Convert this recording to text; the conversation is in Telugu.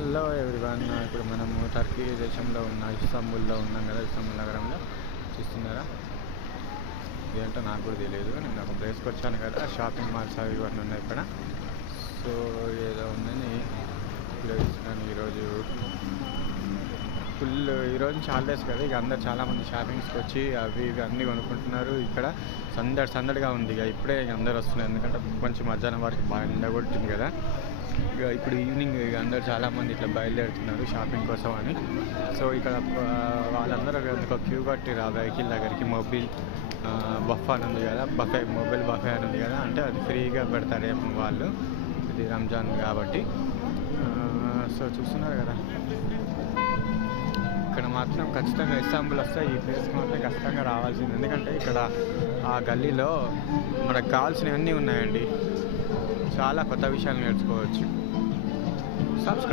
హలో ఎవ్రీవన్, ఇప్పుడు మనము టర్కీ దేశంలో ఉన్న ఇస్తాంబుల్లో ఉన్నాం కదా. ఇస్తాంబుల్ నగరంలో చూస్తున్నారా, ఇదేంటో నాకు కూడా తెలియదు. నేను ఒక ప్లేస్కి వచ్చాను కదా, షాపింగ్ మాల్స్ అవి ఇవన్నీ ఉన్నాయి ఇక్కడ. సో ఏదో ఉందని ప్లేస్. కానీ ఈరోజు ఈరోజు చాలా డేస్ కదా, ఇక అందరు చాలామంది షాపింగ్స్కి వచ్చి అవి ఇవి అన్నీ కొనుక్కుంటున్నారు. ఇక్కడ సందడిగా ఉంది. ఇక ఇప్పుడే అందరు వస్తున్నారు, ఎందుకంటే కొంచెం మధ్యాహ్నం వరకు బాగా ఎండగొట్టింది కదా. ఇక ఇప్పుడు ఈవినింగ్ అందరు చాలామంది ఇట్లా బయలుదేరుతున్నారు షాపింగ్ కోసం అని. సో ఇక్కడ వాళ్ళందరూ ఒక క్యూ కట్టిరు ఆ వెహికల్ దగ్గరికి. మొబైల్ బఫే అని ఉంది కదా, మొబైల్ బఫే అని ఉంది కదా, అంటే అది ఫ్రీగా పెడతారు వాళ్ళు, ఇది రంజాన్ కాబట్టి. సో చూస్తున్నారు కదా, ఇక్కడ మాత్రం ఖచ్చితంగా ఇస్తాంబుల్ వస్తే ఈ ప్లేస్కి మాత్రం ఖచ్చితంగా రావాల్సింది. ఎందుకంటే ఇక్కడ ఆ గల్లీలో మనకు కావాల్సినవన్నీ ఉన్నాయండి. చాలా కొత్త విషయాలు నేర్చుకోవచ్చు. సబ్స్క్రైబ్.